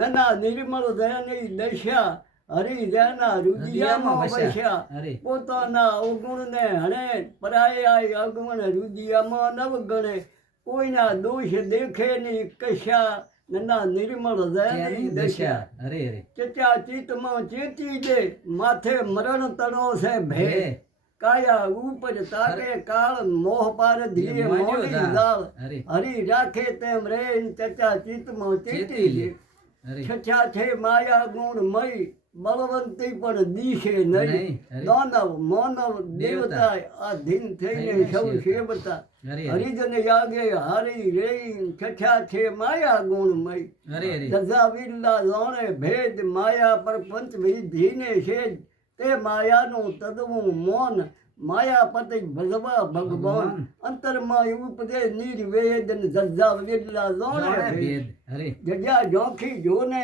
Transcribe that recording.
નના નિર્મળ દયાની દશા હરી દયાના રુદિયામાં વસ્યા પોતાના અવગુણને હણે પરાયા અવગુણ રુદિયામાં નવ ગણે કોઈના દોષ દેખે નહીં કશા નના નિર્મળ દયાની દશા ચચા ચિત્તમાં ચેતી દે માથે મરણ તણો છે ભે કાયા ઉપર તાકે કાળ મોહ પાર ધીરે મોડી દાળ હરી રાખે તેમ રે ચચા ચિત્તમાં ચેતી દે છછા છે માયા ગુણ મય બળવંતી પણ દીશે નહીં દાનવ માનવ દેવતા આધીન થઈને સૌ સેવતા હરિજન યાગે હારી રે છછા છે માયા ગુણ મય સજા વિલ્લા જાણે ભેદ માયા પર પંચ વિધિને છેદ તે માયાનું તદવું મૌન માયાપતિ ભગવા ભગવાન અંતરમાં ઉપદે નિર્વેદન સજા વિલ્લા જાણે ભેદ જગ્યા જોખી જોને